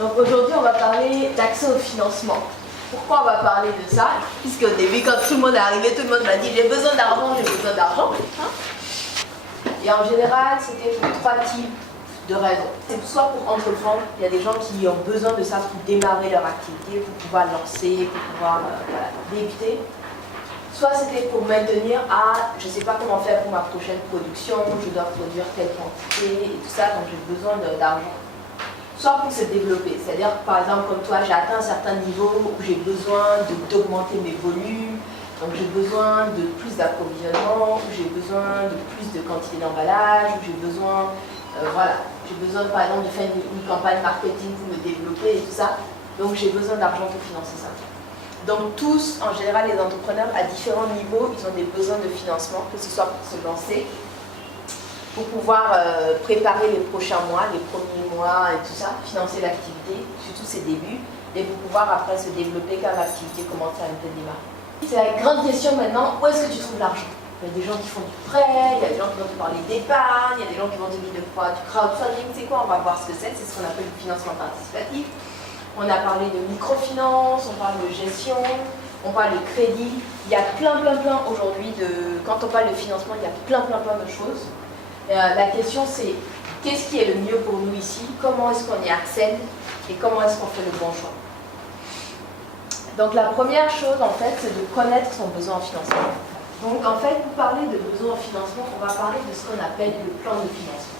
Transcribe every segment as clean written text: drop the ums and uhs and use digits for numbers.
Donc aujourd'hui, on va parler d'accès au financement. Pourquoi on va parler de ça? Puisqu'au début, quand tout le monde est arrivé, tout le monde m'a dit j'ai besoin d'argent, j'ai besoin d'argent. Et en général, c'était pour trois types de raisons. C'est soit pour entreprendre, il y a des gens qui ont besoin de ça pour démarrer leur activité, pour pouvoir lancer, pour pouvoir débuter. Soit c'était pour maintenir je ne sais pas comment faire pour ma prochaine production, je dois produire telle quantité et tout ça, donc j'ai besoin d'argent. Soit pour se développer, c'est-à-dire par exemple comme toi, j'ai atteint un certain niveau où j'ai besoin d'augmenter mes volumes, donc j'ai besoin de plus d'approvisionnement, où j'ai besoin de plus de quantité d'emballage, où j'ai besoin, j'ai besoin par exemple de faire une campagne marketing pour me développer et tout ça, donc j'ai besoin d'argent pour financer ça. Donc tous, en général, les entrepreneurs à différents niveaux, ils ont des besoins de financement, que ce soit pour se lancer, pour pouvoir préparer les prochains mois, les premiers mois et tout ça, financer l'activité, surtout ses débuts, et pour pouvoir après se développer quand l'activité commence à un peu démarrer. C'est la grande question maintenant, où est-ce que tu trouves l'argent? Il y a des gens qui font du prêt, il y a des gens qui vont te parler d'épargne, il y a des gens qui vont te dire de quoi du crowdfunding, c'est quoi? On va voir ce que c'est ce qu'on appelle le financement participatif. On a parlé de microfinance, on parle de gestion, on parle de crédit. Il y a plein aujourd'hui quand on parle de financement, il y a plein de choses. La question c'est, qu'est-ce qui est le mieux pour nous ici? Comment est-ce qu'on y accède? Et comment est-ce qu'on fait le bon choix? Donc la première chose en fait, c'est de connaître son besoin en financement. Donc en fait, pour parler de besoin en financement, on va parler de ce qu'on appelle le plan de financement.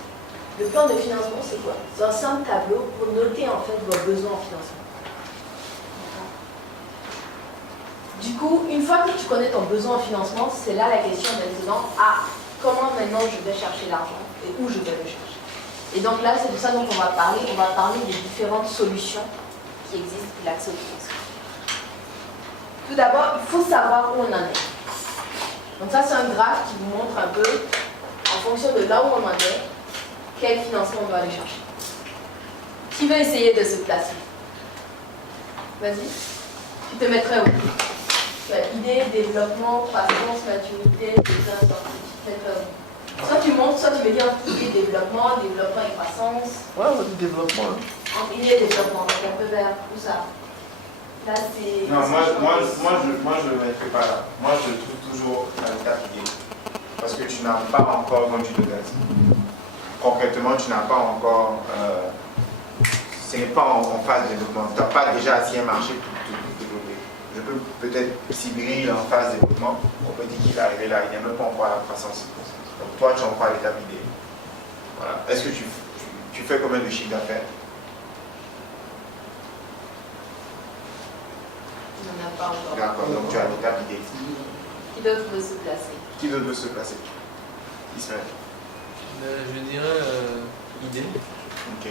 Le plan de financement, c'est quoi? C'est un simple tableau pour noter en fait vos besoins en financement. Du coup, une fois que tu connais ton besoin en financement, c'est là la question maintenant, comment maintenant je vais chercher l'argent et où je vais le chercher. Et donc là, c'est de ça dont on va parler. On va parler des différentes solutions qui existent pour l'accès au financement. Tout d'abord, il faut savoir où on en est. Donc ça, c'est un graphe qui vous montre un peu, en fonction de là où on en est, quel financement on doit aller chercher. Qui veut essayer de se placer? Vas-y. Tu te mettrais où? Idée, développement, croissance, maturité, design, soit tu montes, soit tu veux dire idée, développement et croissance. Ouais, on va dire développement. Entre idée et développement, donc un peu vers tout ça. Là, c'est. Non, moi je ne mettrai pas là. Moi, je trouve toujours à l'étape idée. Parce que tu n'as pas encore vendu de gaz. Concrètement, tu n'as pas encore. Ce n'est pas en phase de développement. Tu n'as pas déjà assis un marché pour te développer. Je peux peut-être cibler en phase de développement. On peut dire qu'il est arrivé là, il n'est même pas encore à la croissance. Donc toi, tu es encore à l'étape idée. Voilà. Est-ce que tu fais combien de chiffre d'affaires? Il n'y en a pas encore. D'accord, donc tu es à l'étape idée. Qui d'autre veut se placer? Qui d'autre veut se placer? Ismaël. Je dirais idée. Ok.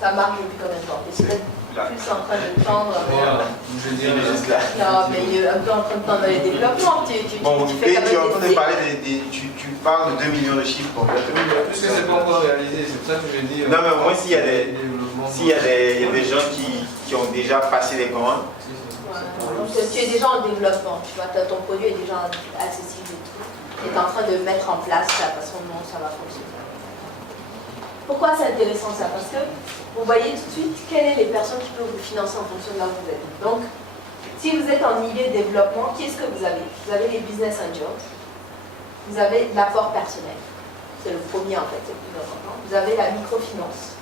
Ça marche depuis combien de temps? Tu es peut-être plus en train de tendre. Voilà, je dirais juste là. Non, mais un peu en train de tendre les développements. Bon, tu fais quand tu es en même train de parler tu parles de 2 millions de chiffres complètement. Puisque c'est pas encore réalisé, c'est pour ça que je dis. Non, mais au moins, s'il y a des gens qui ont déjà passé les commandes. Donc tu es déjà en développement, tu vois, ton produit est déjà accessible et tout. Tu es en train de mettre en place la façon dont ça va fonctionner. Pourquoi c'est intéressant ça? Parce que vous voyez tout de suite quelles sont les personnes qui peuvent vous financer en fonction de là où vous êtes. Donc, si vous êtes en milieu de développement, qu'est-ce que vous avez? Vous avez les business angels, vous avez l'apport personnel. C'est le premier en fait, c'est le plus important. Vous avez la microfinance.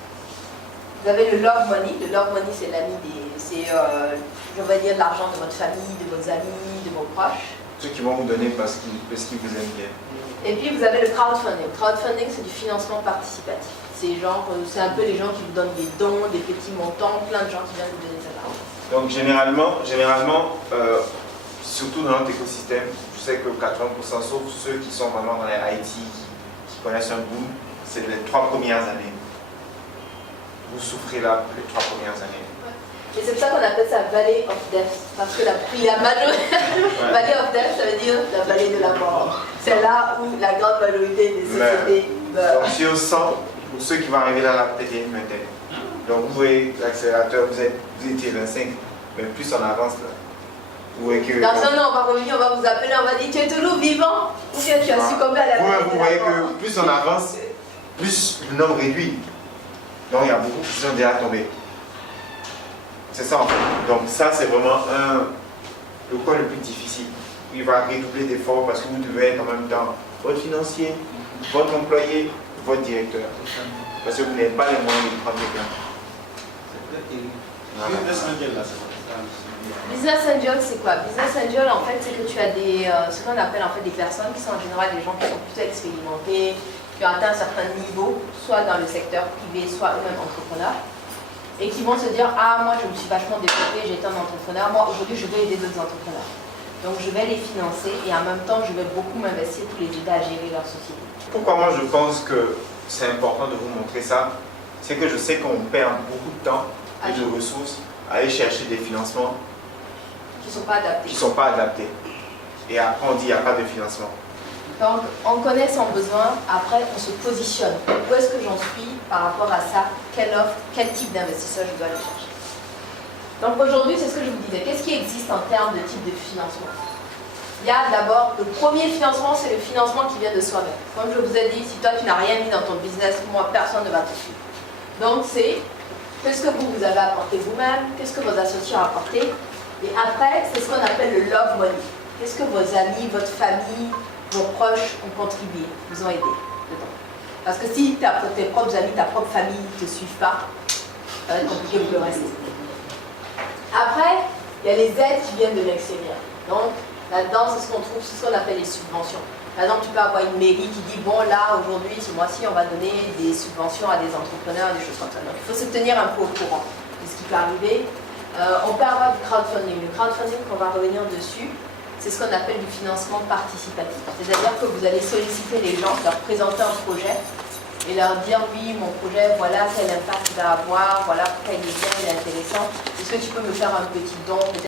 Vous avez le love money. Le love money, c'est l'ami je vais dire, de l'argent de votre famille, de vos amis, de vos proches. Ceux qui vont vous donner parce qu'ils vous aiment bien. Et puis vous avez le crowdfunding. Le crowdfunding, c'est du financement participatif. C'est un peu les gens qui vous donnent des dons, des petits montants, plein de gens qui viennent vous donner de l'argent. Donc généralement surtout dans notre écosystème, je sais que 80%, sauf ceux qui sont vraiment dans les IT, qui connaissent un boom, c'est les 3 premières années. Vous souffrez là les 3 premières années. Et c'est pour ça qu'on appelle ça Valley of Death. Parce que la majorité, Valley of Death, ça veut dire la vallée de la mort. C'est là où la grande majorité des sociétés meurent. Donc sur 100, pour ceux qui vont arriver là, peut-être une vingtaine. Donc vous voyez l'accélérateur, vous étiez 25, mais plus on avance là. Vous voyez que. Dans un an, on va revenir, on va vous appeler, on va dire tu es toujours vivant ou bien tu as succombé à la vallée de la mort. Vous voyez que plus on avance, plus le nombre réduit. Donc il y a beaucoup qui sont déjà tombés. C'est ça en fait. Donc ça c'est vraiment le coin le plus difficile. Il va redoubler d'efforts parce que vous devez être en même temps votre financier, votre employé, votre directeur. Parce que vous n'avez pas les moyens de prendre quelqu'un. Business angel, c'est quoi? Business angel, en fait, c'est que tu as ce qu'on appelle en fait des personnes qui sont en général des gens qui sont plutôt expérimentés, qui ont atteint un certain niveau, soit dans le secteur privé, soit eux-mêmes entrepreneurs, et qui vont se dire, ah, moi je me suis vachement développé, j'ai été un entrepreneur, moi aujourd'hui je veux aider d'autres entrepreneurs. Donc je vais les financer et en même temps je vais beaucoup m'investir pour les aider à gérer leur société. Pourquoi moi je pense que c'est important de vous montrer ça? C'est que je sais qu'on perd beaucoup de temps et de ressources à aller chercher des financements qui ne sont pas adaptés. Et après on dit il n'y a pas de financement. Donc on connaît son besoin, après on se positionne. Où est-ce que j'en suis par rapport à ça? Quelle offre, quel type d'investisseur je dois aller chercher? Donc aujourd'hui, c'est ce que je vous disais. Qu'est-ce qui existe en termes de type de financement? Il y a d'abord le premier financement, c'est le financement qui vient de soi-même. Comme je vous ai dit, si toi tu n'as rien mis dans ton business, moi personne ne va te suivre. Donc c'est qu'est-ce que vous avez apporté vous-même, qu'est-ce que vos associés ont apporté, et après c'est ce qu'on appelle le love money. Qu'est-ce que vos amis, votre famille, vos proches ont contribué, vous ont aidé dedans. Parce que si tes propres amis, ta propre famille ne te suivent pas, ça va être compliqué pour le reste. Après, il y a les aides qui viennent de l'extérieur. Donc, là-dedans, c'est ce qu'on trouve, c'est ce qu'on appelle les subventions. Par exemple, tu peux avoir une mairie qui dit, bon, là, aujourd'hui, ce mois-ci, on va donner des subventions à des entrepreneurs, des choses comme ça. Donc, il faut se tenir un peu au courant de ce qui peut arriver. On peut avoir du crowdfunding. Le crowdfunding, on va revenir dessus, c'est ce qu'on appelle du financement participatif. C'est-à-dire que vous allez solliciter les gens, leur présenter un projet, et leur dire oui, mon projet, voilà quel impact il va avoir, voilà pourquoi il est bien, il est intéressant. Est-ce que tu peux me faire un petit don?